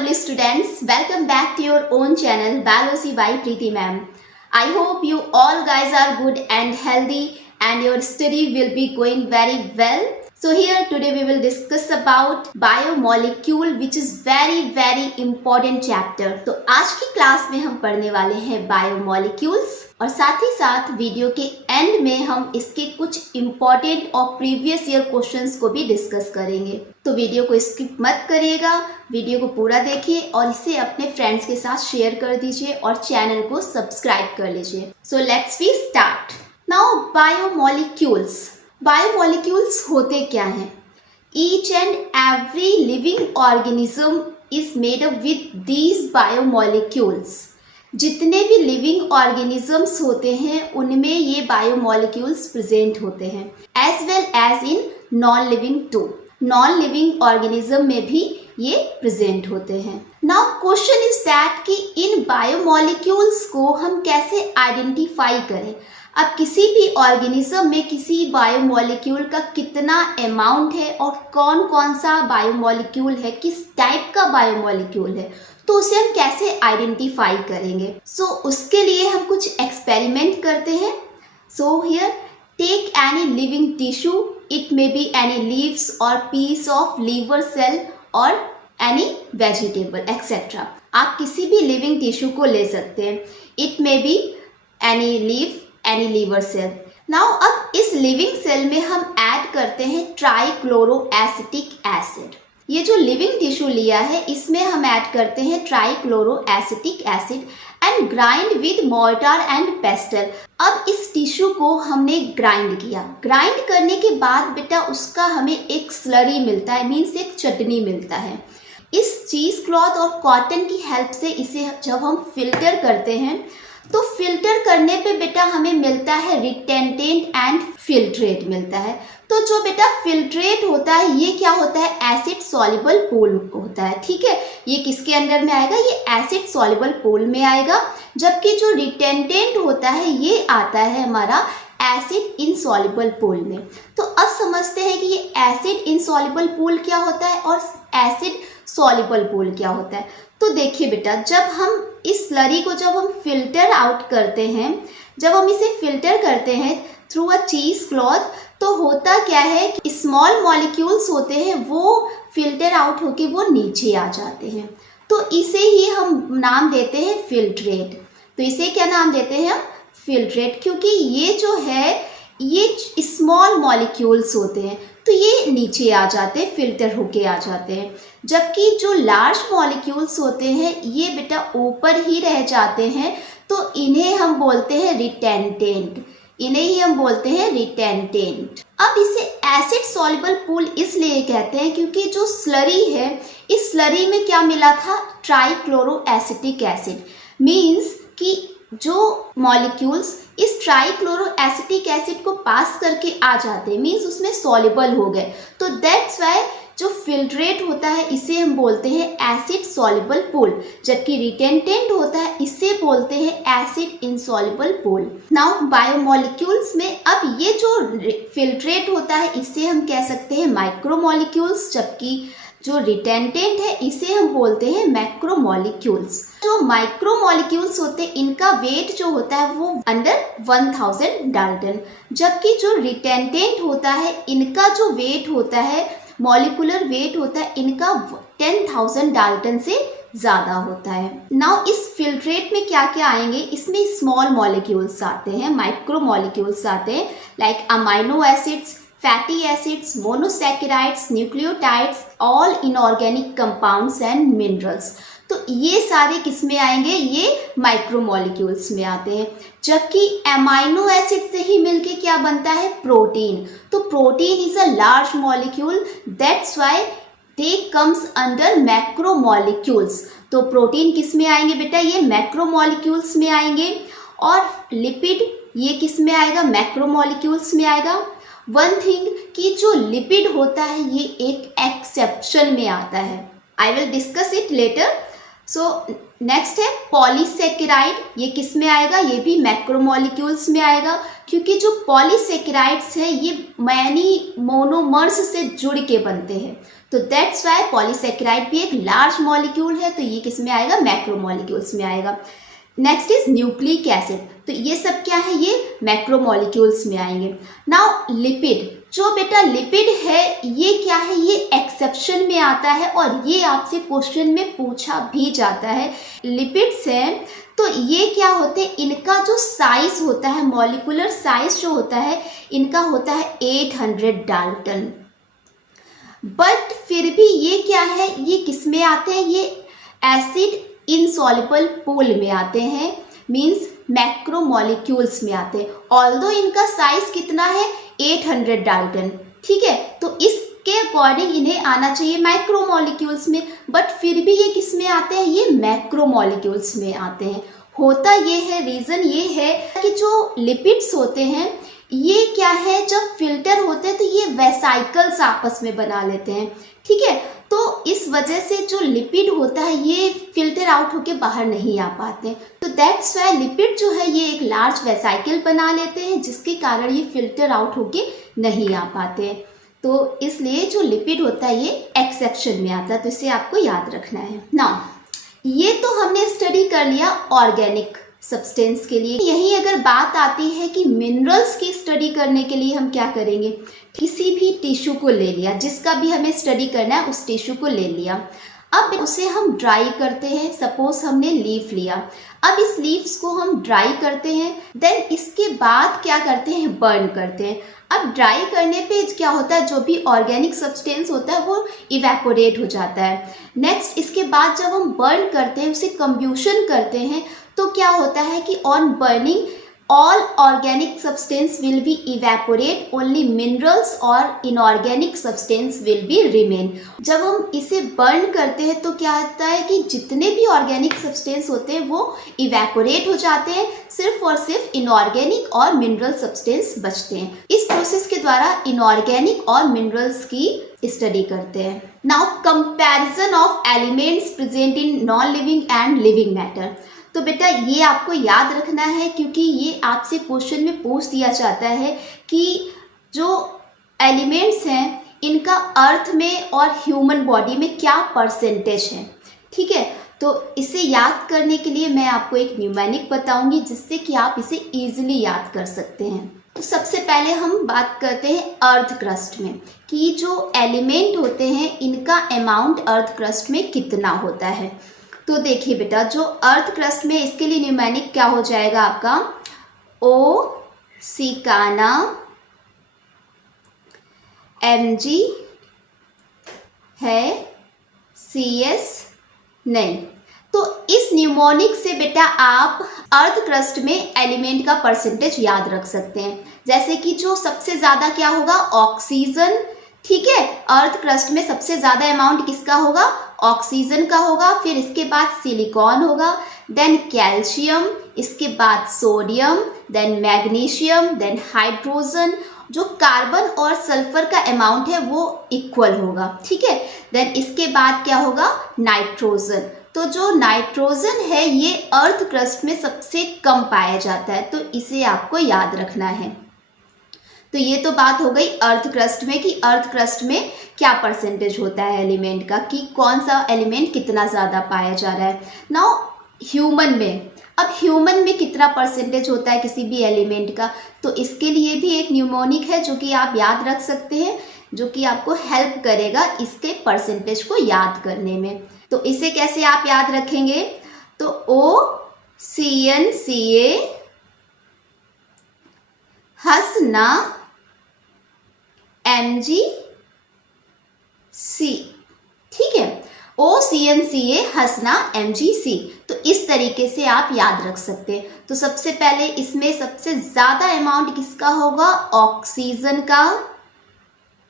lovely students, welcome back to your own channel Biology by Preeti ma'am. I hope you all guys are good and healthy and your study will be going very well. So here today we will discuss about biomolecule which is very important chapter. तो आज की class में हम पढ़ने वाले हैं biomolecules और साथ ही साथ वीडियो के एंड में हम इसके कुछ इम्पॉर्टेंट और प्रीवियस ईयर क्वेश्चंस को भी डिस्कस करेंगे। तो वीडियो को स्किप मत करिएगा, वीडियो को पूरा देखिए और इसे अपने फ्रेंड्स के साथ शेयर कर दीजिए और चैनल को सब्सक्राइब कर लीजिए। So let's we start now. Biomolecules होते क्या हैं? Each and every living organism is made up with these biomolecules. जितने भी लिविंग ऑर्गेनिजम्स होते हैं उनमें ये बायोमोलिक्यूल्स प्रेजेंट होते हैं, as well as in non living too. Non living organism में भी ये प्रेजेंट होते हैं। नाउ क्वेश्चन इज दैट कि इन बायोमोलिक्यूल्स को हम कैसे आइडेंटिफाई करें। अब किसी भी ऑर्गेनिज्म में किसी बायोमोलिक्यूल का कितना अमाउंट है और कौन कौन सा बायोमोलिक्यूल है, किस टाइप का बायोमोलिक्यूल है, तो उसे हम कैसे आइडेंटिफाई करेंगे। सो उसके लिए हम कुछ एक्सपेरिमेंट करते हैं। So here take any living tissue, it may be any leaves और पीस ऑफ लीवर सेल और एनी वेजिटेबल एक्सेट्रा। आप किसी भी लिविंग टिश्यू को ले सकते हैं, it may be any leaf, any liver cell. Now अब इस लिविंग सेल में हम ऐड करते हैं ट्राइक्लोरोएसिटिक एसिड। ये जो लिविंग टिश्यू लिया है इसमें हम ऐड करते हैं trichloroacetic acid and grind with mortar and pastel. अब इस टिश्यू को हमने ग्राइंड किया। ग्राइंड करने के बाद बेटा उसका हमें एक स्लरी मिलता है, मीन्स एक चटनी मिलता है। इस चीज़ क्लॉथ और कॉटन की हेल्प से इसे जब हम फिल्टर करते हैं तो फिल्टर करने पे बेटा हमें मिलता है रिटेंटेंट एंड फिल्ट्रेट मिलता है। तो जो बेटा फिल्ट्रेट होता है ये क्या होता है, एसिड सॉल्युबल पूल होता है। ठीक है, ये किसके अंडर में आएगा, ये एसिड सॉल्युबल पूल में आएगा। जबकि जो रिटेंटेंट होता है ये आता है हमारा एसिड इनसॉल्युबल पूल में। तो अब समझते हैं कि ये एसिड इनसॉल्युबल पूल क्या होता है और एसिड सॉल्युबल पूल क्या होता है। तो देखिए बेटा, जब हम इस स्लरी को जब हम फिल्टर आउट करते हैं, जब हम इसे फिल्टर करते हैं थ्रू अ चीज़ क्लॉथ, तो होता क्या है कि स्मॉल मॉलिक्यूल्स होते हैं वो फिल्टर आउट होके वो नीचे आ जाते हैं। तो इसे ही हम नाम देते हैं फिल्ट्रेट। तो इसे क्या नाम देते हैं हम, फिल्ट्रेट, क्योंकि ये जो है ये स्मॉल मॉलिक्यूल्स होते हैं तो ये नीचे आ जाते हैं, फिल्टर होके आ जाते हैं। जबकि जो लार्ज मॉलिक्यूल्स होते हैं ये बेटा ऊपर ही रह जाते हैं, तो इन्हें हम बोलते हैं रिटेंटेंट। इन्हें ही हम बोलते हैं रिटेंटेंट। अब इसे एसिड सॉल्युबल पूल इसलिए कहते हैं क्योंकि जो स्लरी है इस स्लरी में क्या मिला था, ट्राइक्लोरोएसिटिक एसिड। मीन्स कि जो मॉलिक्यूल्स इस ट्राइक्लोरोएसिटिक एसिड को पास करके आ जाते हैं, मीन्स उसमें सॉल्युबल हो गए। तो दैट्स वाई जो फिल्ट्रेट होता है इसे हम बोलते हैं एसिड सॉल्युबल पूल, जबकि रिटेंटेंट होता है इसे बोलते हैं acid insoluble pool. Now biomolecules में अब ये जो फिल्ट्रेट होता है इसे हम कह सकते हैं माइक्रोमोलिक्यूल्स, जबकि जो रिटेंटेंट है इसे हम बोलते हैं मैक्रोमोलिक्यूल्स। जो माइक्रोमोलिक्यूल्स होते हैं इनका वेट जो होता है वो अंडर 1000 डाल्टन, जबकि जो रिटेंटेंट होता है इनका जो वेट होता है, मॉलिकुलर वेट होता है इनका 10,000 डाल्टन से ज़्यादा होता है। नाउ इस फिल्ट्रेट में क्या क्या आएंगे, इसमें स्मॉल मॉलिक्यूल्स आते हैं, माइक्रोमोलिक्यूल्स आते हैं, like amino acids, fatty acids, monosaccharides, nucleotides, all inorganic compounds and minerals. तो ये सारे किस में आएंगे, ये माइक्रोमोलिक्यूल्स में आते हैं। जबकि अमाइनो एसिड से ही मिलके क्या बनता है, प्रोटीन। तो protein is a large molecule, that's why they comes under macromolecules. तो प्रोटीन किस में आएंगे बेटा, ये मैक्रोमोलिक्यूल्स में आएंगे। और लिपिड ये किस में आएगा, मैक्रोमोलिक्यूल्स में आएगा। वन थिंग कि जो लिपिड होता है ये एक एक्सेप्शन में आता है, I will discuss it later. So next है पॉलीसेकेराइड, ये किस में आएगा, ये भी मैक्रोमोलिक्यूल्स में आएगा, क्योंकि जो पॉलीसेकेराइड्स हैं ये मैनी मोनोमर्स से जुड़ के बनते हैं। तो दैट्स वाई पॉलीसेकेराइड भी एक लार्ज मॉलिक्यूल है, तो ये किस में आएगा, मैक्रोमॉलिक्यूल्स में आएगा। नेक्स्ट इज न्यूक्लिक एसिड, तो ये सब क्या है, ये मैक्रोमॉलिक्यूल्स में आएंगे। नाउ लिपिड, जो बेटा लिपिड है ये क्या है, ये एक्सेप्शन में आता है और ये आपसे क्वेश्चन में पूछा भी जाता है। लिपिड्स हैं तो ये क्या होते हैं, इनका जो साइज होता है, मॉलिक्यूलर साइज जो होता है इनका होता है 800 डाल्टन। बट फिर भी ये क्या है, ये किस में आते हैं, ये एसिड इनसॉल्युबल पूल में आते हैं, मींस मैक्रोमॉलिक्यूल्स में आते हैं। ऑल्दो इनका साइज कितना है, 800 डाल्टन, ठीक है, तो इसके अकॉर्डिंग इन्हें आना चाहिए माइक्रोमॉलिक्यूल्स में, बट फिर भी ये किस में आते हैं, ये मैक्रोमॉलिक्यूल्स में आते हैं। होता ये है, रीज़न ये है कि जो लिपिड्स होते हैं ये क्या है, जब फिल्टर होते हैं तो ये वेसाइकल्स आपस में बना लेते हैं, ठीक है, तो इस वजह से जो लिपिड होता है ये फिल्टर आउट होके बाहर नहीं आ पाते। तो दैट्स वाई लिपिड जो है ये एक लार्ज वेसाइकल बना लेते हैं, जिसके कारण ये फिल्टर आउट होके नहीं आ पाते। तो इसलिए जो लिपिड होता है ये एक्सेप्शन में आता है, तो इसे आपको याद रखना है ना। ये तो हमने स्टडी कर लिया ऑर्गेनिक सब्सटेंस के लिए। यही अगर बात आती है कि मिनरल्स की स्टडी करने के लिए हम क्या करेंगे, किसी भी टिश्यू को ले लिया, जिसका भी हमें स्टडी करना है उस टिश्यू को ले लिया, अब उसे हम ड्राई करते हैं। सपोज हमने लीफ लिया, अब इस लीव्स को हम ड्राई करते हैं, देन इसके बाद क्या करते हैं, बर्न करते हैं। अब ड्राई करने पे क्या होता है, जो भी ऑर्गेनिक सब्सटेंस होता है वो इवेपोरेट हो जाता है। नेक्स्ट इसके बाद जब हम बर्न करते हैं, उसे कंब्यूशन करते हैं, तो क्या होता है कि on burning all organic substance will be evaporate, only minerals और inorganic substance will be remain। जब हम इसे बर्न करते हैं तो क्या होता है कि जितने भी ऑर्गेनिक सब्सटेंस होते हैं वो इवेपोरेट हो जाते हैं, सिर्फ और सिर्फ इनऑर्गेनिक और मिनरल सब्सटेंस बचते हैं। इस प्रोसेस के द्वारा इनऑर्गेनिक और मिनरल्स की स्टडी करते हैं। Now comparison of elements present in non living and living matter, तो बेटा ये आपको याद रखना है क्योंकि ये आपसे क्वेश्चन में पूछ दिया जाता है कि जो एलिमेंट्स हैं इनका अर्थ में और ह्यूमन बॉडी में क्या परसेंटेज है, ठीक है। तो इसे याद करने के लिए मैं आपको एक न्यूमेरिक बताऊंगी जिससे कि आप इसे इजीली याद कर सकते हैं। तो सबसे पहले हम बात करते हैं अर्थ क्रस्ट में कि जो एलिमेंट होते हैं इनका अमाउंट अर्थ क्रस्ट में कितना होता है। तो देखिए बेटा, जो अर्थ क्रस्ट में इसके लिए न्यूमेरिक क्या हो जाएगा आपका, ओ सिकाना mg है, cs नहीं। तो इस न्यूमोनिक से बेटा आप अर्थ क्रस्ट में एलिमेंट का परसेंटेज याद रख सकते हैं। जैसे कि जो सबसे ज़्यादा क्या होगा, ऑक्सीजन, ठीक है, अर्थ क्रस्ट में सबसे ज़्यादा अमाउंट किसका होगा, ऑक्सीजन का होगा। फिर इसके बाद सिलिकॉन होगा, देन कैल्शियम, इसके बाद sodium, then magnesium, then hydrogen. जो कार्बन और सल्फर का अमाउंट है वो इक्वल होगा, ठीक है। देन इसके बाद क्या होगा, नाइट्रोजन। तो जो नाइट्रोजन है ये अर्थ क्रस्ट में सबसे कम पाया जाता है, तो इसे आपको याद रखना है। तो ये तो बात हो गई अर्थ क्रस्ट में कि अर्थ क्रस्ट में क्या परसेंटेज होता है एलिमेंट का, कि कौन सा एलिमेंट कितना ज़्यादा पाया जा रहा है। नाउ ह्यूमन में, अब ह्यूमन में कितना परसेंटेज होता है किसी भी एलिमेंट का, तो इसके लिए भी एक न्यूमोनिक है जो कि आप याद रख सकते हैं, जो कि आपको हेल्प करेगा इसके परसेंटेज को याद करने में। तो इसे कैसे आप याद रखेंगे, तो OCnCa हंसना MgC, ठीक है, OCnCa हंसना MgC। तो इस तरीके से आप याद रख सकते हैं। तो सबसे पहले इसमें सबसे ज़्यादा अमाउंट किसका होगा, ऑक्सीजन का,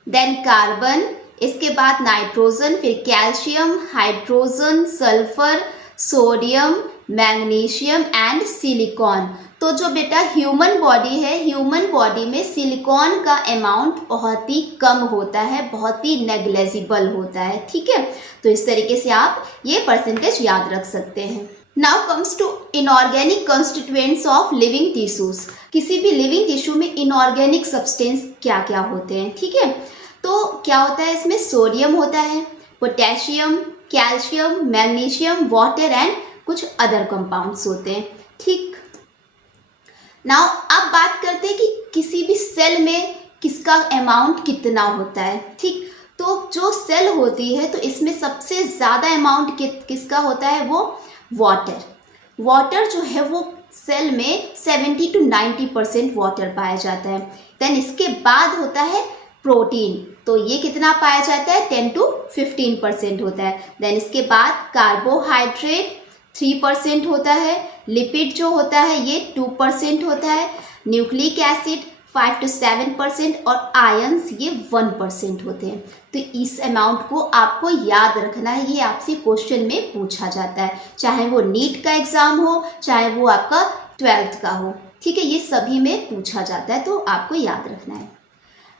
देन कार्बन, इसके बाद नाइट्रोजन, फिर calcium, hydrogen, sulphur, sodium, magnesium and silicon. तो जो बेटा ह्यूमन बॉडी है, ह्यूमन बॉडी में सिलिकॉन का अमाउंट बहुत ही कम होता है, बहुत ही नेग्लेजिबल होता है, ठीक है। तो इस तरीके से आप ये परसेंटेज याद रख सकते हैं। Now comes to inorganic constituents of living tissues. किसी भी लिविंग टिश्यू में इनऑर्गेनिक सब्सटेंस क्या क्या होते हैं, ठीक है। तो क्या होता है इसमें, सोडियम होता है, potassium, calcium, magnesium, water and कुछ अदर कंपाउंड्स होते हैं। ठीक, नाउ अब बात करते हैं कि किसी भी सेल में किसका अमाउंट कितना होता है। ठीक, तो जो सेल होती है तो इसमें सबसे ज़्यादा अमाउंट किसका होता है, वो वाटर। वाटर जो है वो सेल में 70 to 90% वाटर पाया जाता है। देन इसके बाद होता है प्रोटीन, तो ये कितना पाया जाता है, 10 to 15% होता है। देन इसके बाद कार्बोहाइड्रेट 3% होता है, लिपिड जो होता है ये 2% होता है, न्यूक्लिक एसिड 5 to 7% और आयंस ये 1% होते हैं। तो इस अमाउंट को आपको याद रखना है, ये आपसे क्वेश्चन में पूछा जाता है, चाहे वो नीट का एग्ज़ाम हो, चाहे वो आपका 12th का हो। ठीक है, ये सभी में पूछा जाता है, तो आपको याद रखना है।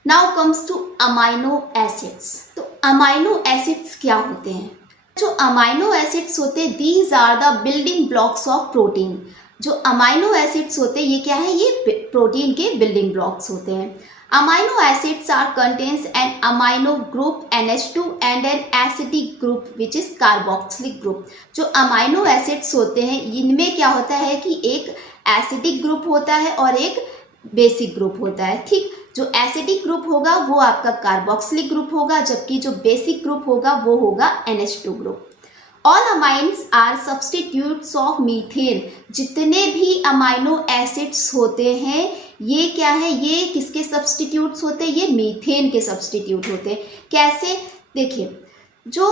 Now comes to amino acids. तो अमाइनो एसिड्स क्या होते हैं? जो अमाइनो एसिड्स होते हैं, these are the building blocks of protein. जो अमाइनो एसिड्स होते हैं ये क्या है, ये प्रोटीन के बिल्डिंग ब्लॉक्स होते हैं। Amino acids are contains an amino group NH2 and an acidic group which is carboxylic group. जो अमाइनो एसिड्स होते हैं इनमें क्या होता है कि एक एसिडिक ग्रुप होता है और एक बेसिक ग्रुप होता है। ठीक, जो एसिडिक ग्रुप होगा वो आपका कार्बोक्सिलिक ग्रुप होगा, जबकि जो बेसिक ग्रुप होगा वो होगा NH2 group. All amines are substitutes of methane. जितने भी अमाइनो एसिड्स होते हैं ये क्या है, ये किसके सब्सटीट्यूट्स होते हैं, ये मीथेन के सब्सटीट्यूट होते हैं। कैसे, देखिए जो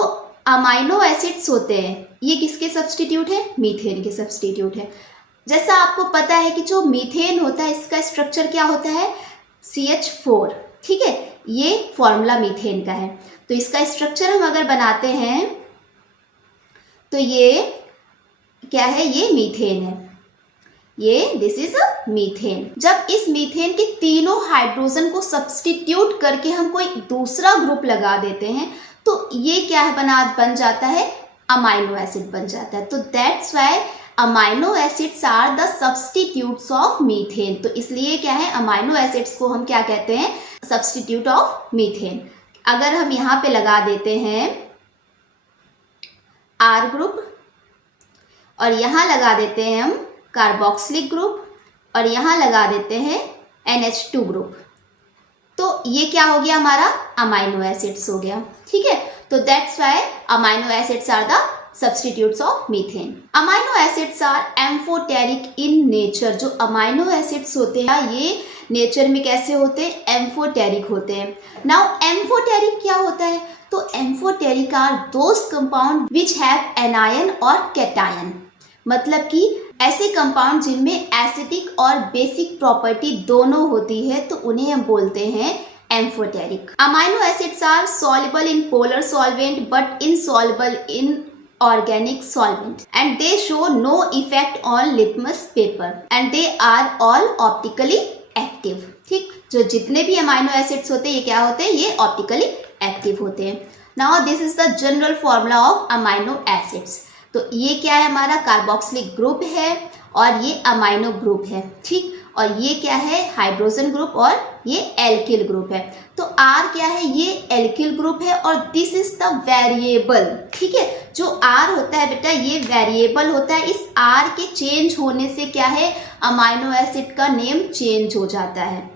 अमाइनो एसिड्स होते हैं ये किसके सब्सटीट्यूट है, मीथेन के सब्सटीट्यूट है। जैसा आपको पता है कि जो मीथेन होता है इसका स्ट्रक्चर क्या होता है, CH4। ठीक है, ये फॉर्मूला मीथेन का है। तो इसका स्ट्रक्चर हम अगर बनाते हैं तो ये क्या है, ये मीथेन है, ये दिस इज अ मीथेन। जब इस मीथेन के तीनों हाइड्रोजन को सब्सटीट्यूट करके हम कोई दूसरा ग्रुप लगा देते हैं तो ये क्या है, बन जाता है अमाइनो एसिड बन जाता है। तो that's why amino acids are the substitutes of methane. तो इसलिए क्या है, अमाइनो एसिड्स को हम क्या कहते हैं, सब्सटीट्यूट ऑफ मीथेन। अगर हम यहाँ पे लगा देते हैं R ग्रुप और यहाँ लगा देते हैं हम कार्बोक्सिलिक ग्रुप और यहाँ लगा देते हैं NH2 ग्रुप, तो ये क्या हो गया, हमारा अमाइनो एसिड्स हो गया। ठीक है, तो that's why amino acids are the substitutes of methane. Amino acids are amphoteric in nature. जो अमाइनो एसिड्स होते हैं ये नेचर में कैसे होते हैं, एम्फोटेरिक होते हैं। नाउ एम्फोटेरिक क्या होता है, तो amphoteric are those compound which have anion और कैटायन। मतलब कि ऐसे कंपाउंड जिनमें एसिडिक और बेसिक प्रॉपर्टी दोनों होती है तो उन्हें हम बोलते हैं amphoteric. Amino acids are soluble in polar solvent but insoluble in organic solvent and they show no effect on litmus paper and they are all optically active। ठीक, जो जितने भी अमाइनो एसिड्स होते हैं ये क्या होते हैं, ये ऑप्टिकली एक्टिव होते हैं। Now this is the general formula of amino acids. तो ये क्या है, हमारा कार्बोक्सिलिक ग्रुप है और ये अमाइनो ग्रुप है। ठीक, और ये क्या है, हाइड्रोजन ग्रुप और ये एल्किल ग्रुप है। तो R क्या है, ये एल्किल ग्रुप है और दिस इज द वेरिएबल। ठीक है, जो R होता है बेटा ये वेरिएबल होता है। इस R के चेंज होने से क्या है, अमाइनो एसिड का नेम चेंज हो जाता है।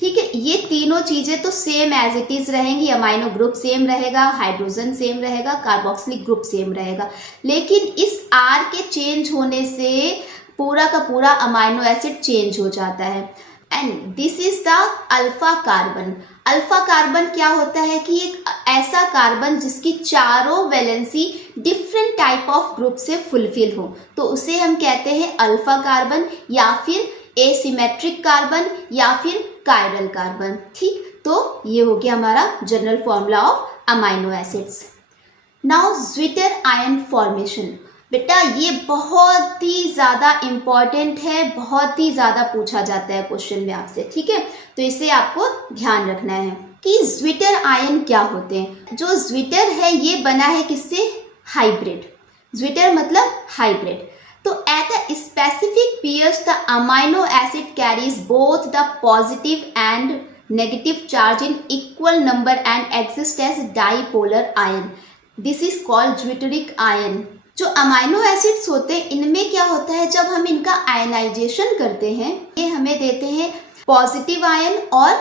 ठीक है, ये तीनों चीज़ें तो सेम एज इट इज़ रहेंगी, अमाइनो ग्रुप सेम रहेगा, हाइड्रोजन सेम रहेगा, कार्बोक्सिलिक ग्रुप सेम रहेगा, लेकिन इस R के चेंज होने से पूरा का पूरा अमाइनो एसिड चेंज हो जाता है। And this is the alpha carbon. Alpha carbon क्या होता है कि एक ऐसा कार्बन जिसकी चारों valency different type of group से फुलफिल हो, तो उसे हम कहते हैं अल्फा कार्बन या फिर एसिमेट्रिक कार्बन या फिर कायरल कार्बन। ठीक, तो ये हो गया हमारा general formula of amino acids. Now zwitter ion formation. बेटा ये बहुत ही ज़्यादा इम्पॉर्टेंट है, बहुत ही ज़्यादा पूछा जाता है क्वेश्चन में आपसे। ठीक है, तो इसे आपको ध्यान रखना है कि ज्विटर आयन क्या होते हैं। जो ज्विटर है ये बना है किससे, हाइब्रिड। ज्विटर मतलब हाइब्रिड। तो at a specific pairs the amino acid carries both the positive and negative charge in equal number and exist as dipolar ion. This is called zwitteric ion. जो amino acids होते हैं इनमें क्या होता है, जब हम इनका आयनाइजेशन करते हैं ये हमें देते हैं पॉजिटिव आयन और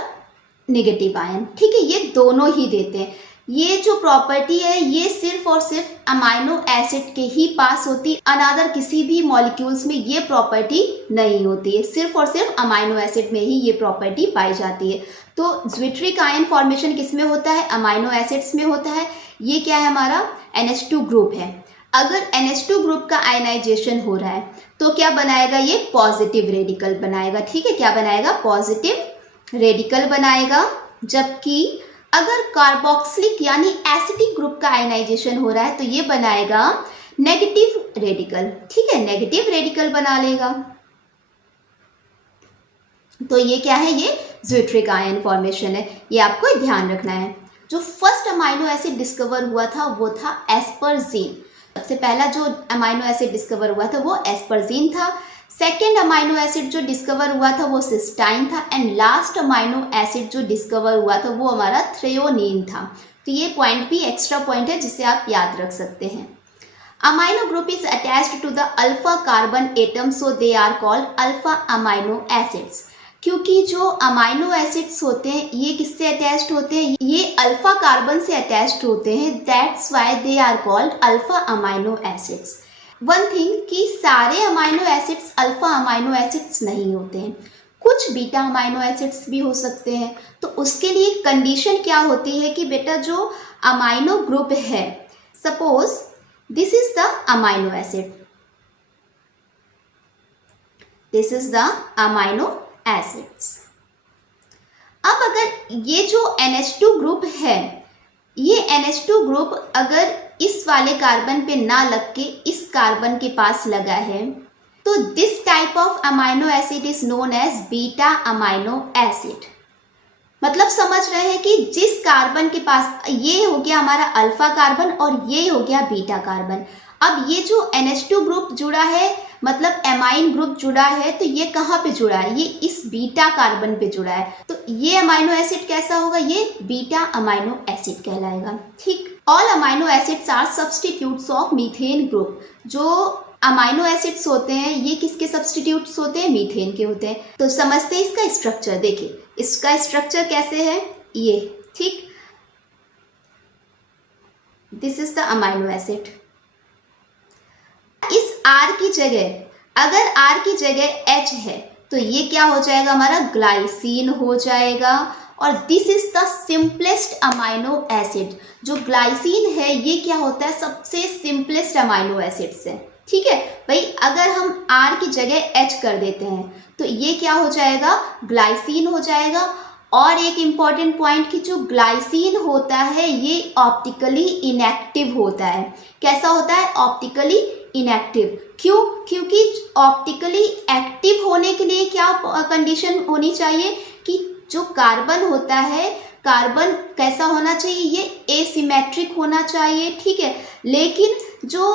नेगेटिव आयन, ठीक है, ये दोनों ही देते हैं। ये जो प्रॉपर्टी है ये सिर्फ और सिर्फ अमाइनो एसिड के ही पास होती है, अनदर किसी भी मॉलिक्यूल्स में ये प्रॉपर्टी नहीं होती है, सिर्फ और सिर्फ अमाइनो एसिड में ही ये प्रॉपर्टी पाई जाती है। तो ज्विट्रिक आयन फॉर्मेशन किस में होता है, अमाइनो एसिड्स में होता है। ये क्या है, हमारा NH2 ग्रुप है। अगर NH2 ग्रुप का आयनाइजेशन हो रहा है तो क्या बनाएगा, ये पॉजिटिव रेडिकल बनाएगा, ठीक है, क्या बनाएगा, पॉजिटिव रेडिकल बनाएगा। जबकि अगर कार्बोक्सिलिक यानी एसिडिक ग्रुप का आयनाइजेशन हो रहा है तो ये बनाएगा नेगेटिव रेडिकल, ठीक है, नेगेटिव रेडिकल बना लेगा। तो ये क्या है, ये ज्विट्रिक आयन फॉर्मेशन है, ये आपको ध्यान रखना है। जो फर्स्ट अमाइनो एसिड डिस्कवर हुआ था वो था एस्परजीन। सबसे पहला जो अमाइनो एसिड डिस्कवर हुआ था वो एस्परजीन था। सेकेंड अमाइनो एसिड जो डिस्कवर हुआ था वो सिस्टाइन था। एंड लास्ट अमाइनो एसिड जो डिस्कवर हुआ था वो हमारा थ्रेओनीन था। तो ये पॉइंट भी एक्स्ट्रा पॉइंट है जिसे आप याद रख सकते हैं। Amino group is attached to the alpha carbon atom, so they are called alpha amino acids. क्योंकि जो अमाइनो एसिड्स होते हैं ये किससे अटैच्ड होते हैं, ये अल्फा कार्बन से अटैच्ड होते हैं, that's why they are called alpha amino acids. One thing कि सारे amino acids alpha amino acids नहीं होते हैं, कुछ बीटा अमाइनो एसिड्स भी हो सकते हैं। तो उसके लिए कंडीशन क्या होती है कि बेटा जो अमाइनो ग्रुप है, suppose this is the amino acid, this is the amino acids. अब अगर ये जो NH2 ग्रुप है, ये NH2 ग्रुप अगर इस वाले कार्बन पे ना लग के इस कार्बन के पास लगा है तो this type of amino acid is known as beta amino acid. मतलब समझ रहे हैं कि जिस कार्बन के पास ये हो गया हमारा अल्फा कार्बन और ये हो गया बीटा कार्बन। अब ये जो NH2 ग्रुप जुड़ा है मतलब एमाइन ग्रुप जुड़ा है तो ये कहाँ पे जुड़ा है, ये इस बीटा कार्बन पे जुड़ा है। तो ये अमाइनो एसिड कैसा होगा, ये बीटा अमाइनो एसिड कहलाएगा, ठीक। All amino acids are substitutes of methane group. जो अमाइनो एसिड्स होते हैं ये किसके सब्स्टिट्यूट्स होते हैं, मीथेन के होते हैं। तो समझते हैं इसका स्ट्रक्चर। देखिए इसका स्ट्रक्चर कैसे है, ये, ठीक, this is the amino acid. इस R की जगह अगर R की जगह H है तो ये क्या हो जाएगा, हमारा ग्लाइसिन हो जाएगा। और this is the simplest amino acid. जो ग्लाइसिन है ये क्या होता है, सबसे सिंपलेस्ट अमाइनो एसिड से, ठीक है भाई। अगर हम R की जगह H कर देते हैं तो ये क्या हो जाएगा, ग्लाइसिन हो जाएगा। और एक इम्पॉर्टेंट पॉइंट कि जो ग्लाइसिन होता है ये ऑप्टिकली इनएक्टिव होता है। कैसा होता है, ऑप्टिकली इनएक्टिव। क्यों, क्योंकि ऑप्टिकली एक्टिव होने के लिए क्या कंडीशन होनी चाहिए कि जो कार्बन होता है, कार्बन कैसा होना चाहिए, ये एसिमेट्रिक होना चाहिए, ठीक है। लेकिन जो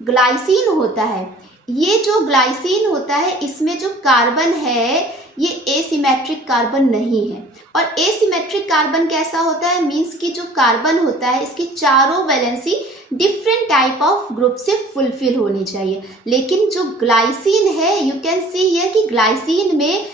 ग्लाइसिन होता है, ये जो ग्लाइसिन होता है इसमें जो कार्बन है ये एसिमेट्रिक कार्बन नहीं है। और एसिमेट्रिक कार्बन कैसा होता है, मीन्स कि जो कार्बन होता है इसकी चारों valency different type of group से फुलफिल होनी चाहिए। लेकिन जो ग्लाइसिन है, यू कैन सी हियर कि ग्लाइसिन में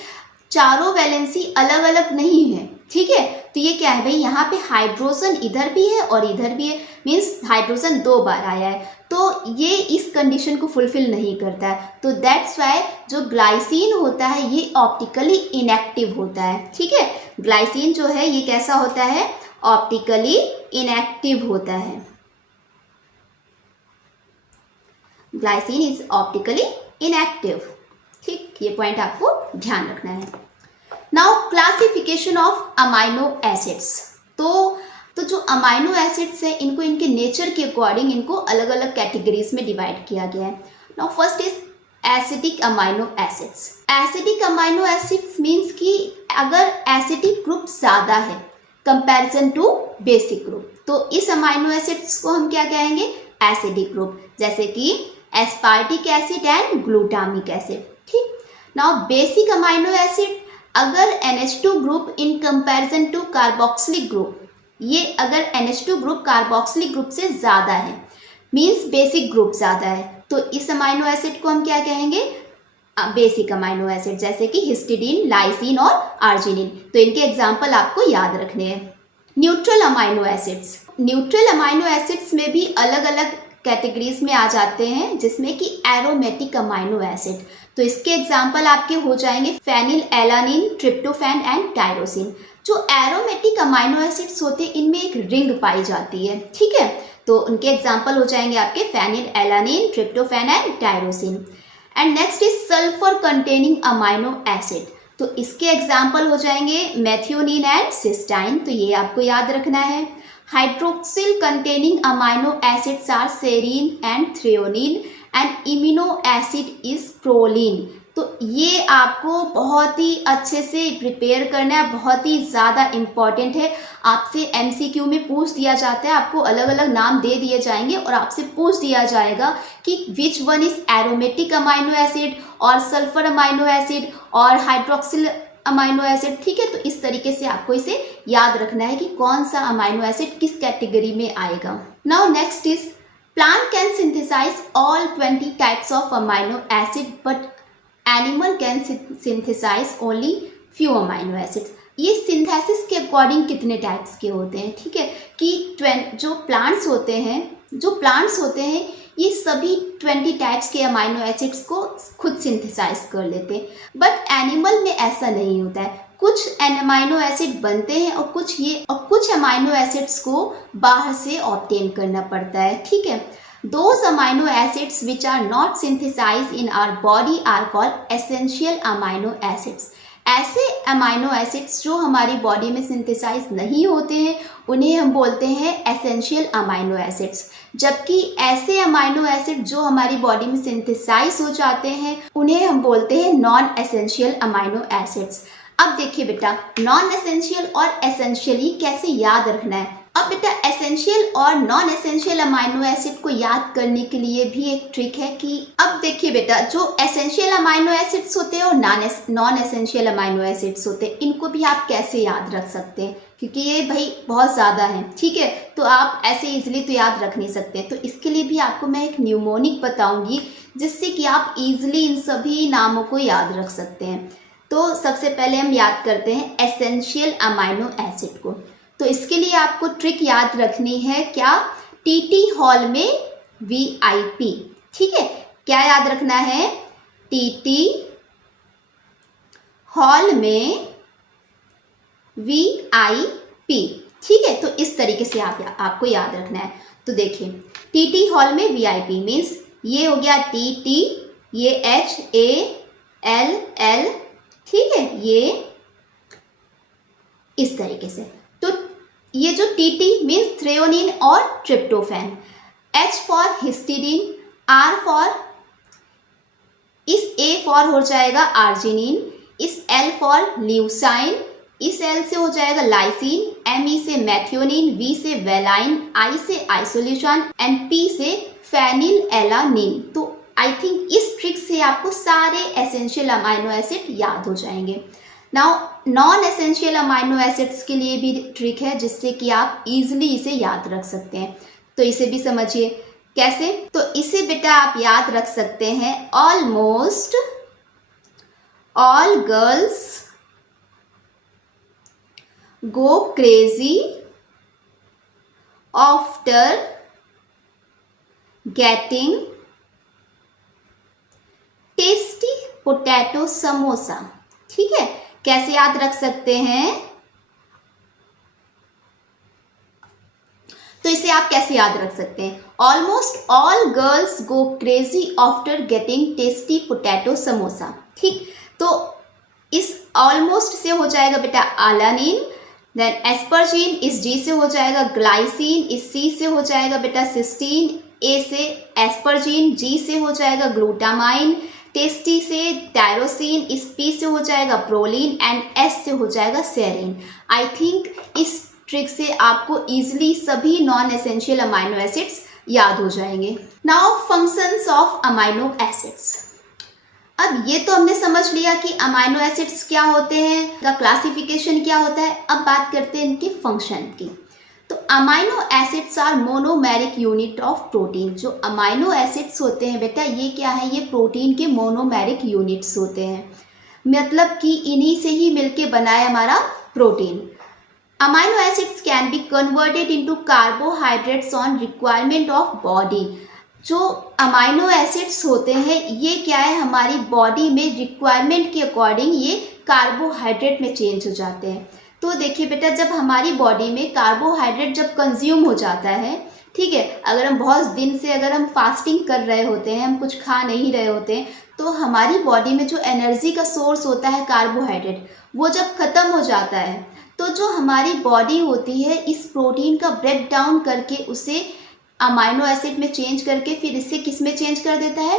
चारों वैलेंसी अलग अलग नहीं है, ठीक है। तो ये क्या है भाई, यहाँ पे हाइड्रोजन इधर भी है और इधर भी है, मीन्स हाइड्रोजन 2 बार आया है, तो ये इस कंडीशन को फुलफिल नहीं करता है। तो दैट्स वाई जो ग्लाइसिन होता है ये ऑप्टिकली इनएक्टिव होता है, ठीक है। ग्लाइसिन जो है ये कैसा होता है, ऑप्टिकली इनएक्टिव होता है। ग्लाइसिन इज ऑप्टिकली इनएक्टिव, ठीक, ये पॉइंट आपको ध्यान रखना है। Now classification of amino acids. तो जो अमाइनो एसिड्स हैं इनको इनके नेचर के अकॉर्डिंग इनको अलग अलग कैटेगरीज में डिवाइड किया गया है। Now first is acidic amino acids. Acidic amino acids means कि अगर एसिडिक ग्रुप ज़्यादा है कंपैरिजन टू बेसिक ग्रुप तो इस अमाइनो एसिड्स को हम क्या कहेंगे, एसिडिक ग्रुप, जैसे कि aspartic acid and glutamic acid, ठीक। नाउ बेसिक अमाइनो एसिड, अगर NH2 group in comparison to carboxylic group, ये अगर NH2 ग्रुप कार्बोक्सिलिक ग्रुप से ज़्यादा है, मीन्स बेसिक ग्रुप ज़्यादा है, तो इस अमाइनो एसिड को हम क्या कहेंगे? बेसिक अमाइनो एसिड, जैसे कि हिस्टिडीन, लाइसिन और आर्जिनिन। तो इनके एग्जाम्पल आपको याद रखने हैं। Neutral amino acids, neutral amino acids में भी अलग अलग कैटेगरीज में आ जाते हैं, जिसमें कि एरोमेटिक अमाइनो एसिड। तो इसके एग्जाम्पल आपके हो जाएंगे phenyl alanine, tryptophan and tyrosine. जो एरोमेटिक अमाइनो एसिड्स होते हैं इनमें एक रिंग पाई जाती है, ठीक है। तो उनके एग्जाम्पल हो जाएंगे आपके phenyl alanine, tryptophan and tyrosine. And next is sulphur containing amino acid. तो इसके एग्जाम्पल हो जाएंगे मेथियोनिन एंड सिस्टाइन। तो ये आपको याद रखना है। Hydroxyl containing amino acids are serine and threonine and immuno acid is proline. तो ये आपको बहुत ही अच्छे से प्रिपेयर करना है, बहुत ही ज़्यादा इम्पॉर्टेंट है। आपसे MCQ में पूछ दिया जाता है, आपको अलग अलग नाम दे दिए जाएंगे और आपसे पूछ दिया जाएगा कि which one is aromatic amino acid और सल्फर अमाइनो एसिड और हाइड्रोक्सिल अमाइनो एसिड, ठीक है। तो इस तरीके से आपको इसे याद रखना है कि कौन सा अमाइनो एसिड किस कैटेगरी में आएगा। Now next is plant can synthesise all 20 types of amino acid but animal can synthesise only few amino acids. ये सिंथेसिस के अकॉर्डिंग कितने टाइप्स के होते हैं, ठीक है, कि जो प्लांट्स होते हैं ये सभी 20 टाइप्स के अमाइनो एसिड्स को खुद सिंथेसाइज कर लेते हैं। बट एनिमल में ऐसा नहीं होता है। कुछ अमाइनो एसिड बनते हैं और कुछ अमाइनो एसिड्स को बाहर से ऑब्टेन करना पड़ता है, ठीक है। Those amino acids which are not synthesized in our body are called essential amino acids. ऐसे अमाइनो एसिड्स जो हमारी बॉडी में सिंथेसाइज नहीं होते हैं उन्हें हम बोलते हैं एसेंशियल अमाइनो एसिड्स। जबकि ऐसे अमाइनो एसिड जो हमारी बॉडी में सिंथेसाइज हो जाते हैं उन्हें हम बोलते हैं नॉन एसेंशियल अमाइनो एसिड्स। अब देखिए बेटा, नॉन एसेंशियल और एसेंशियली कैसे याद रखना है। अब बेटा एसेंशियल और नॉन एसेंशियल अमाइनो एसिड को याद करने के लिए भी एक ट्रिक है कि अब देखिए बेटा, जो एसेंशियल अमाइनो एसिड्स होते हैं और नॉन एसेंशियल अमाइनो एसिड्स होते हैं इनको भी आप कैसे याद रख सकते हैं, क्योंकि ये भाई बहुत ज़्यादा है, ठीक है। तो आप ऐसे इजीली तो याद रख नहीं सकते। तो इसके लिए भी आपको मैं एक न्यूमोनिक बताऊंगी जिससे कि आप इजीली इन सभी नामों को याद रख सकते हैं। तो सबसे पहले हम याद करते हैं एसेंशियल अमाइनो एसिड को। तो इसके लिए आपको ट्रिक याद रखनी है क्या? TT हॉल में VIP, ठीक है। क्या याद रखना है? TT हॉल में VIP, ठीक है। तो इस तरीके से आपको याद रखना है। तो देखिए TT हॉल में VIP मीन्स ये हो गया TT, ये HALL, ठीक है, ये इस तरीके से। तो ये जो TT मीन्स थ्रेओनिन और tryptophan, H for histidine, R for, इस A फॉर हो जाएगा आर्जिनिन, इस L फॉर ल्यूसाइन, इस L से हो जाएगा लाइसिन, ME से मेथियोनिन, V से वेलाइन, I से आइसोल्यूशन एंड P से फेनिल एलानिन। तो आई थिंक इस ट्रिक से आपको सारे एसेंशियल अमाइनो एसिड याद हो जाएंगे। Now non essential amino acids के लिए भी ट्रिक है जिससे कि आप इजीली इसे याद रख सकते हैं। तो इसे भी समझिए कैसे। तो इसे बेटा आप याद रख सकते हैं, almost all girls go crazy after getting tasty potato samosa, ठीक है। कैसे याद रख सकते हैं? तो इसे आप कैसे याद रख सकते हैं? Almost all girls go crazy after getting tasty potato samosa, ठीक। तो इस ऑलमोस्ट से हो जाएगा बेटा अलानिन, देन एस्परजीन इस G से हो जाएगा ग्लाइसिन, इस C से हो जाएगा बेटा सिस्टीन, A से एस्परजीन, G से हो जाएगा ग्लूटामाइन, टेस्टी से टायरोसिन, इस P से हो जाएगा प्रोलिन एंड S से हो जाएगा सेरिन। आई थिंक इस ट्रिक से आपको इजीली सभी नॉन एसेंशियल अमाइनो एसिड्स याद हो जाएंगे। Now functions of amino acids. अब ये तो हमने समझ लिया कि अमाइनो एसिड्स क्या होते हैं, इनका क्लासिफिकेशन क्या होता है। अब बात करते हैं इनके फंक्शन की। तो amino acids are monomeric unit of protein. जो अमाइनो एसिड्स होते हैं बेटा, ये क्या है, ये प्रोटीन के मोनोमेरिक यूनिट्स होते हैं, मतलब कि इन्हीं से ही मिलके बना है हमारा protein. Amino acids can be converted into carbohydrates on requirement of body. जो अमाइनो एसिड्स होते हैं ये क्या है, हमारी बॉडी में रिक्वायरमेंट के अकॉर्डिंग ये कार्बोहाइड्रेट में चेंज हो जाते हैं। तो देखिए बेटा, जब हमारी बॉडी में कार्बोहाइड्रेट जब कंज्यूम हो जाता है, ठीक है, अगर हम बहुत दिन से अगर हम फास्टिंग कर रहे होते हैं, हम कुछ खा नहीं रहे होते हैं, तो हमारी बॉडी में जो एनर्जी का सोर्स होता है कार्बोहाइड्रेट, वो जब ख़त्म हो जाता है तो जो हमारी बॉडी होती है इस प्रोटीन का ब्रेक डाउन करके उसे अमाइनो एसिड में चेंज करके फिर इससे किस में चेंज कर देता है,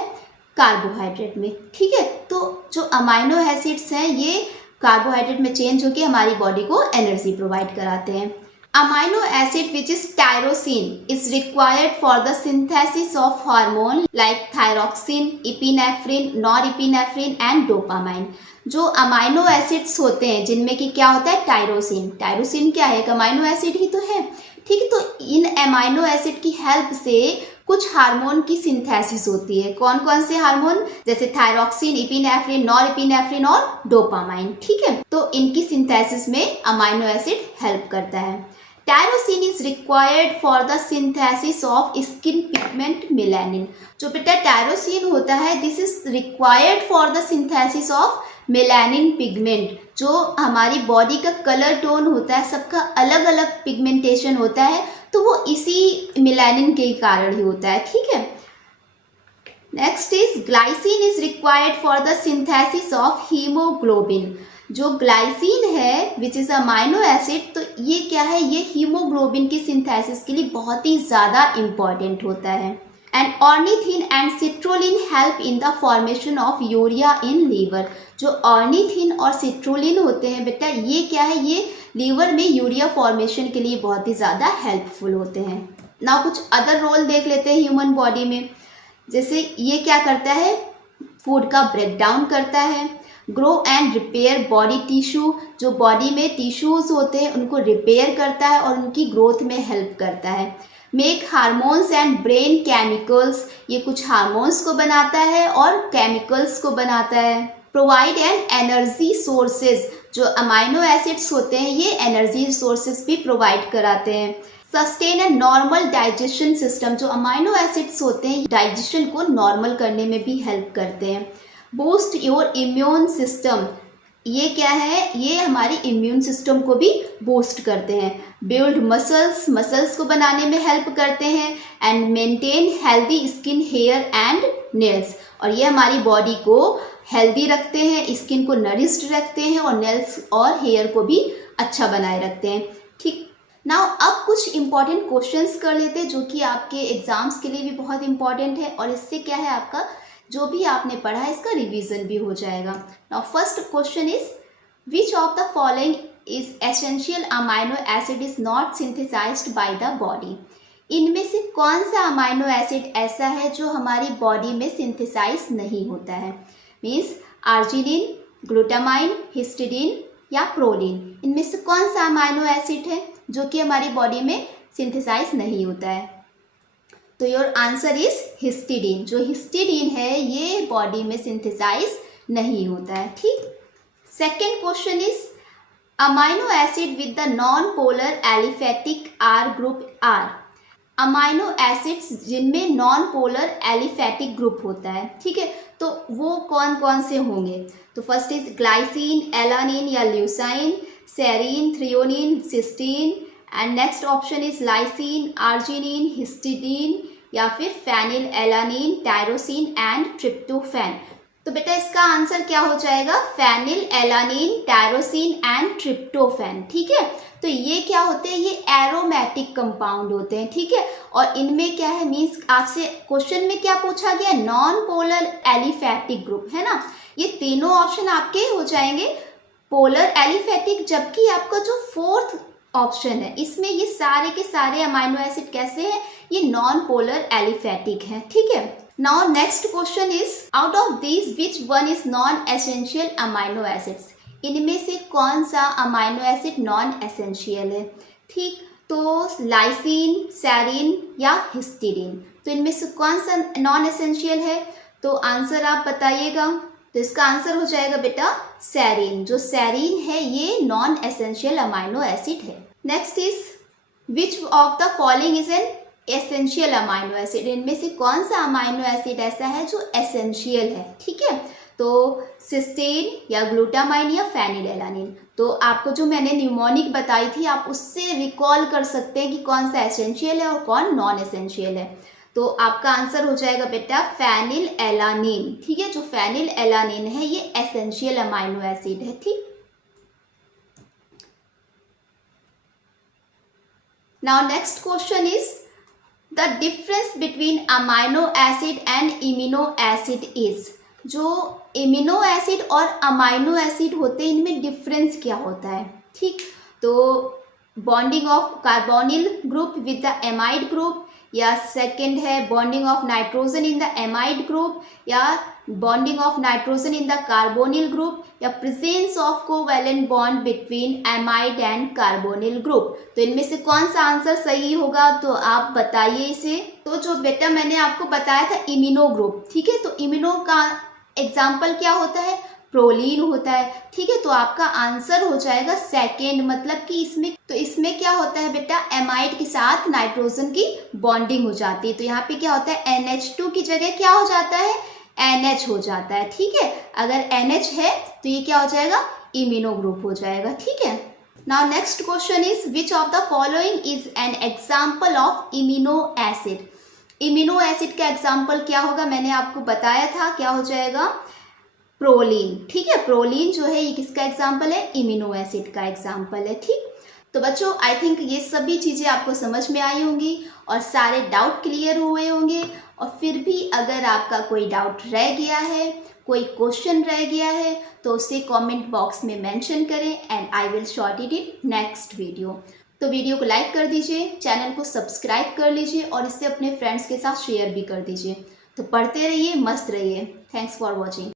कार्बोहाइड्रेट में। ठीक है, तो जो अमाइनो एसिड्स हैं ये कार्बोहाइड्रेट में चेंज होकर हमारी बॉडी को एनर्जी प्रोवाइड कराते हैं। Amino acid which is tyrosine is required for the synthesis of hormone like thyroxine, epinephrine, norepinephrine and dopamine. जो अमाइनो एसिड्स होते हैं जिनमें कि क्या होता है, टायरोसिन। टायरोसिन क्या है, एक अमाइनो एसिड ही तो है। ठीक है, तो इन अमाइनो एसिड की हेल्प से कुछ हार्मोन की सिंथेसिस होती है। कौन कौन से हार्मोन, जैसे थायरॉक्सिन, इपिनेफ्रिन, नॉरइपिनेफ्रिन और डोपामाइन। ठीक है, तो इनकी सिंथेसिस में अमाइनो एसिड हेल्प करता है। Tyrosine is required for the synthesis of skin pigment melanin. जो बेटा टायरोसिन होता है, this is required for the synthesis of melanin pigment. जो हमारी बॉडी का कलर टोन होता है, सबका अलग अलग पिगमेंटेशन होता है, तो वो इसी मेलानिन के कारण ही होता है। ठीक है, next is glycine is required for the synthesis of haemoglobin. जो ग्लाइसिन है विच इज़ अमाइनो एसिड, तो ये क्या है, ये हीमोग्लोबिन की सिंथेसिस के लिए बहुत ही ज़्यादा इम्पॉर्टेंट होता है। And ornithine and citrulline help in the formation of urea in liver. जो ऑर्निथिन और सिट्रोलिन होते हैं बेटा, ये क्या है, ये लीवर में यूरिया फॉर्मेशन के लिए बहुत ही ज़्यादा हेल्पफुल होते हैं। ना कुछ अदर रोल देख लेते हैं ह्यूमन बॉडी में। जैसे ये क्या करता है, फूड का ब्रेक डाउन करता है, grow and repair body tissue. जो बॉडी में टिश्यूज़ होते हैं उनको रिपेयर करता है और उनकी ग्रोथ में हेल्प करता है। Make hormones and brain chemicals, ये कुछ हार्मोन्स को बनाता है और केमिकल्स को बनाता है। Provide an energy sources. जो अमाइनो एसिड्स होते हैं ये एनर्जी सोर्सेज भी प्रोवाइड कराते हैं। Sustain a normal digestion system. जो अमाइनो एसिड्स होते हैं डाइजेशन को नॉर्मल करने में भी हेल्प करते हैं। Boost your immune system. ये क्या है, ये हमारी इम्यून सिस्टम को भी बूस्ट करते हैं। बिल्ड मसल्स, मसल्स को बनाने में हेल्प करते हैं। And maintain healthy skin, hair and nails. और ये हमारी बॉडी को हेल्दी रखते हैं, स्किन को नरिश्ड रखते हैं और नेल्स और हेयर को भी अच्छा बनाए रखते हैं। ठीक, नाउ अब कुछ इंपॉर्टेंट क्वेश्चंस कर लेते हैं जो कि आपके एग्जाम्स के लिए भी बहुत इंपॉर्टेंट है और इससे क्या है, आपका जो भी आपने पढ़ा है इसका रिवीजन भी हो जाएगा। Now first question is which of the following is essential amino acid is not synthesised by the body. इनमें से कौन सा अमाइनो एसिड ऐसा है जो हमारी बॉडी में सिंथेसाइज नहीं होता है। मीन्स आर्जिनिन, ग्लूटामाइन, हिस्टिडीन या प्रोलीन। इनमें से कौन सा अमाइनो एसिड है जो कि हमारी बॉडी में सिंथेसाइज नहीं होता है। तो योर आंसर इज हिस्टिडीन। जो हिस्टिडीन है ये बॉडी में सिंथेसाइज नहीं होता है। ठीक, second question is amino acid with the non polar aliphatic R group are. Amino acids जिनमें नॉन पोलर एलिफेटिक ग्रुप होता है, ठीक है, तो वो कौन कौन से होंगे। तो फर्स्ट इज ग्लाइसिन, एलानिन या leucine, serine, threonine, cysteine and next option is lysine, arginine, histidine या फिर phenylalanine, tyrosine and tryptophan. तो बेटा इसका आंसर क्या हो जाएगा, phenylalanine, tyrosine and tryptophan. ठीक है, तो ये क्या होते हैं, ये एरोमेटिक कंपाउंड होते हैं। ठीक है, और इनमें क्या है, मीन्स आपसे क्वेश्चन में क्या पूछा गया, नॉन पोलर एलिफेटिक ग्रुप है ना। ये तीनों ऑप्शन आपके हो जाएंगे पोलर एलिफेटिक, जबकि आपका जो फोर्थ ऑप्शन है। इसमें ये सारे के सारे अमाइनो एसिड कैसे हैं, ये नॉन पोलर एलिफेटिक हैं, ठीक है। Now next question is, out of these which one is non essential amino acids, इनमें से कौन सा अमाइनो एसिड नॉन एसेंशियल है, ठीक। तो लाइसिन, सेरीन या हिस्टीडीन, तो इनमें से कौन सा नॉन एसेंशियल है, तो आंसर आप बताइएगा। तो इसका आंसर हो जाएगा बेटा सेरीन। जो सेरीन है ये नॉन एसेंशियल अमाइनो एसिड है। Next is, which of the following is an essential amino acid, इनमें से कौन सा अमाइनो एसिड ऐसा है जो एसेंशियल है, ठीक है। तो सिस्टीन या ग्लूटामाइन या फेनिलएलानिन। तो आपको जो मैंने न्यूमोनिक बताई थी आप उससे रिकॉल कर सकते हैं कि कौन सा एसेंशियल है और कौन नॉन एसेंशियल है। तो आपका आंसर हो जाएगा बेटा फेनिलएलानिन, ठीक है। जो फेनिलएलानिन है ये एसेंशियल अमाइनो एसिड है, ठीक। Now next question is, the difference between amino acid and imino acid is, जो इमिनो एसिड और अमाइनो एसिड होते हैं इनमें डिफरेंस क्या होता है, ठीक। तो bonding of carbonyl group with the amide group, या सेकंड है bonding of nitrogen in the amide group, या bonding of nitrogen in the carbonyl group, या presence of covalent bond between amide and carbonyl group. तो इनमें से कौन सा answer सही होगा, तो आप बताइए इसे। तो जो बेटा मैंने आपको बताया था इम्यूनो ग्रुप, ठीक है। तो इम्यूनो का एग्जाम्पल क्या होता है, प्रोलीन होता है, ठीक है। तो आपका आंसर हो जाएगा सेकेंड, मतलब कि इसमें क्या होता है बेटा, एमाइड के साथ नाइट्रोजन की बॉन्डिंग हो जाती है। तो यहाँ पे क्या होता है, NH2 की जगह क्या हो जाता है, NH हो जाता है, ठीक है। अगर NH है तो ये क्या हो जाएगा, इम्यूनो ग्रुप हो जाएगा, ठीक है। Now next question is, which of the following is an example of immuno acid. Immuno acid का एग्जाम्पल क्या होगा, मैंने आपको बताया था, क्या हो जाएगा, प्रोलीन, ठीक है। प्रोलीन जो है ये किसका एग्जाम्पल है, इम्यूनो एसिड का एग्जाम्पल है, ठीक। तो बच्चों आई थिंक ये सभी चीज़ें आपको समझ में आई होंगी और सारे डाउट क्लियर हुए होंगे। और फिर भी अगर आपका कोई डाउट रह गया है, कोई क्वेश्चन रह गया है, तो उसे कमेंट बॉक्स में मेंशन करें and I will sort it in next video. तो वीडियो को लाइक कर दीजिए, चैनल को सब्सक्राइब कर लीजिए और इसे अपने फ्रेंड्स के साथ शेयर भी कर दीजिए। तो पढ़ते रहिए, मस्त रहिए। Thanks for watching.